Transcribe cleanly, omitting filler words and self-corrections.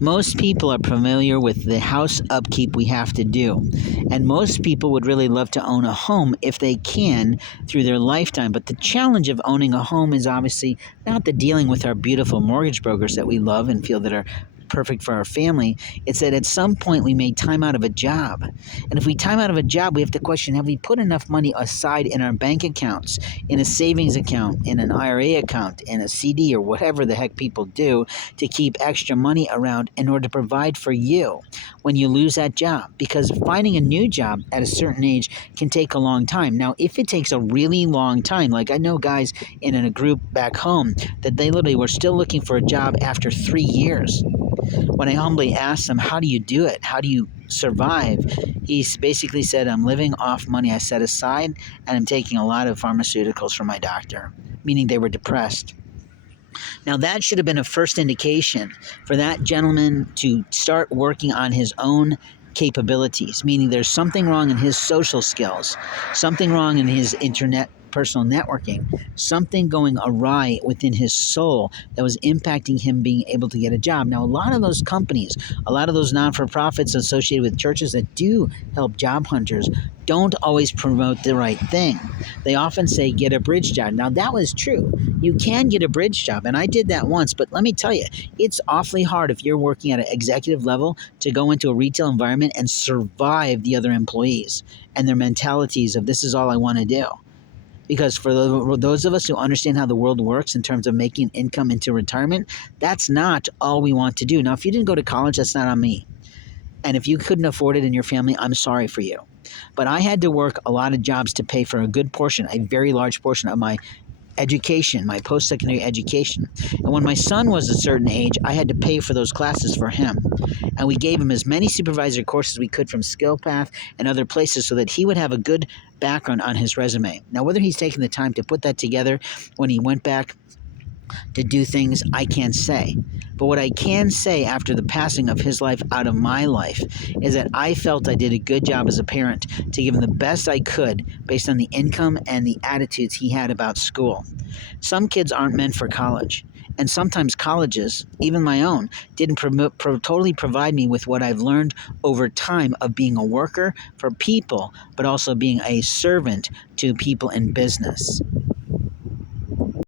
Most people are familiar with the house upkeep we have to do, and most people would really love to own a home if they can through their lifetime. But the challenge of owning a home is obviously not the dealing with our beautiful mortgage brokers that we love and feel that are perfect for our family. It's that at some point we may time out of a job. And if we time out of a job, we have to question, have we put enough money aside in our bank accounts, in a savings account, in an IRA account, in a CD, or whatever the heck people do to keep extra money around in order to provide for you when you lose that job? Because finding a new job at a certain age can take a long time. Now, if it takes a really long time, like I know guys in a group back home that they literally were still looking for a job after 3 years. When I humbly asked him, how do you do it? How do you survive? He basically said, I'm living off money I set aside, and I'm taking a lot of pharmaceuticals from my doctor, meaning they were depressed. Now, that should have been a first indication for that gentleman to start working on his own capabilities, meaning there's something wrong in his social skills, something wrong in his internet personal networking, something going awry within his soul that was impacting him being able to get a job. Now, a lot of those companies, a lot of those non-for-profits associated with churches that do help job hunters don't always promote the right thing. They often say, get a bridge job. Now, that was true. You can get a bridge job, and I did that once, but let me tell you, it's awfully hard if you're working at an executive level to go into a retail environment and survive the other employees and their mentalities of this is all I want to do. Because for those of us who understand how the world works in terms of making income into retirement, that's not all we want to do. Now, if you didn't go to college, that's not on me. And if you couldn't afford it in your family, I'm sorry for you. But I had to work a lot of jobs to pay for a good portion, a very large portion of my education, my post-secondary education. And when my son was a certain age, I had to pay for those classes for him. And we gave him as many supervisor courses we could from SkillPath and other places so that he would have a good background on his resume. Now, whether he's taken the time to put that together when he went back to do things, I can't say. But what I can say after the passing of his life out of my life is that I felt I did a good job as a parent to give him the best I could based on the income and the attitudes he had about school. Some kids aren't meant for college. And sometimes colleges, even my own, didn't totally provide me with what I've learned over time of being a worker for people, but also being a servant to people in business.